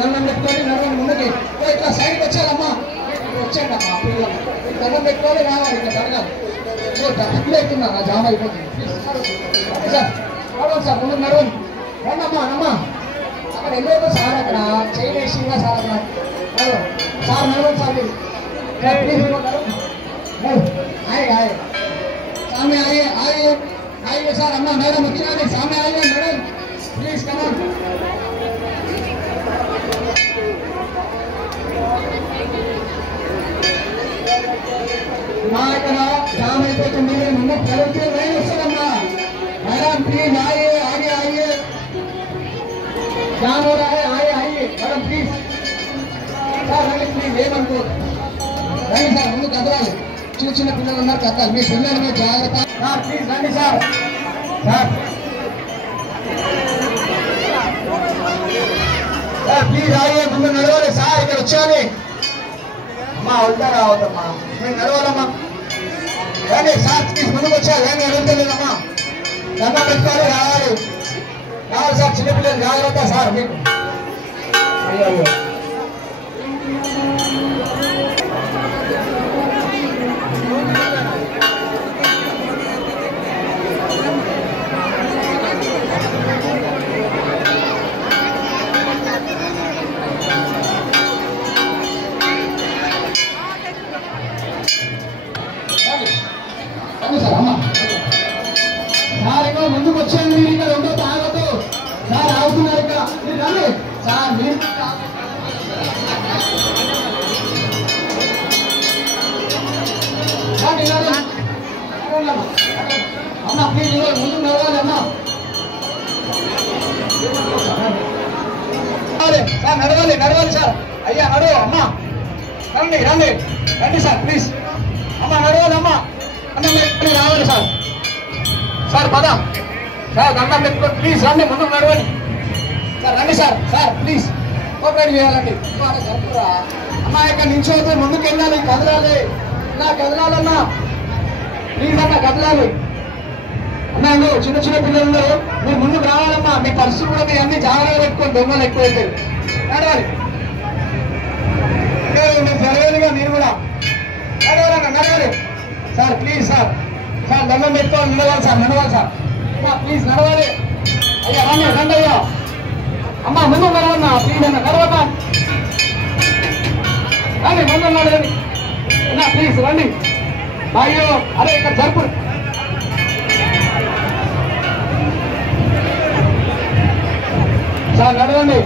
దండం పెట్టుకొని నడవండి ముందుకి. ఇట్లా సైడ్కి వచ్చారమ్మా, వచ్చాడు అమ్మా పిల్లలు దండం పెట్టుకొని రావాలి. ఇట్లా జరగాలి. డబ్బులు అవుతున్నా జామ్ అయిపోతుంది సార్. నడవండి సార్, ముందుకు నడవండి. రండమ్మా అమ్మా. అక్కడ వెళ్ళేదో సార్, అక్కడ చేయలేసిందా సార్, అక్కడ సార్ నడవండి సార్. ప్లీజ్ आए सामने आइए सर. अम्मा मैडम వచ్చినారు, सामने आइए मैडम प्लीज कम ऑन. ఇక్కడ జామ్ అయిపోతుంది. ముందు ప్రగతి లైన్ వస్తుందమ్మా. मैडम प्लीज आइए जाम हो रहा है. आइए मैडम प्लीज. సార్ రండి ప్లీజ్, ఏమనుకో రండి సార్, ముందు కదలాలి. చిన్న చిన్న పిల్లలు ఉన్నారు కదా, మీ పిల్లలు మీరు జాగ్రత్త. ప్లీజ్ రండి సార్. సార్ ప్లీజ్ ఆగే, ముందు నడవాలి సార్. ఇక్కడ వచ్చాలి అమ్మా, వద్దా రావద్దమ్మా, మీరు నడవాలమ్మా. రండి సార్, ప్లీజ్ ముందుకు వచ్చారు. ఏమి అడుగుతలేదమ్మా, దండం పెట్టుకోవాలి, రావాలి సార్. చిన్నపిల్లలు జాగ్రత్త సార్. మీకు అయ్యో సార్. అమ్మా సార్ ఇక్కడ ముందుకు వచ్చాను. మీరు ఇక్కడ ఉండో తాగొద్దు సార్, ఆగుతున్నారు ఇక్కడ. మీరు రండి సార్. మీరు అమ్మా ప్లీజ్ ముందు నడవాలి అమ్మా. సార్ నడవాలి సార్. అయ్యా నడువు అమ్మా, రండి సార్ ప్లీజ్. అమ్మా నడవాలి అమ్మా, అన్న రావాలి సార్. పద సార్, దండం పెట్టుకోండి ప్లీజ్. రండి ముందుకు నడవండి సార్. రండి సార్ ప్లీజ్ కోఆపరేట్ చేయాలండి. అమ్మా ఇక్కడ నించోతే ముందుకు వెళ్ళాలి, కదలాలి. కదలాలన్నా ప్లీజ్ అన్న, కదలాలి అన్నా. చిన్న చిన్న పిల్లలు మీరు ముందుకు రావాలమ్మా. మీ పరిస్థితి కూడా మీరు అన్ని జాగ్రత్తగా పెట్టుకొని, దొంగలు ఎక్కువైతే నడవాలి. జరగాలిగా మీరు కూడా నడవాలి సార్. ప్లీజ్ సార్ దండం పెట్టుకోవాలి, నడవాలి సార్. అమ్మా ప్లీజ్ నడవాలి. అయ్యా రండి అయ్యా. అమ్మా ముందు నడవన్నా ప్లీజ్ అన్న, నడవన్నా రండి, ముందు నడవండి అన్నా ప్లీజ్ రండి. అయ్యో అరే ఇక్కడ జరుపు సార్, నడవండి.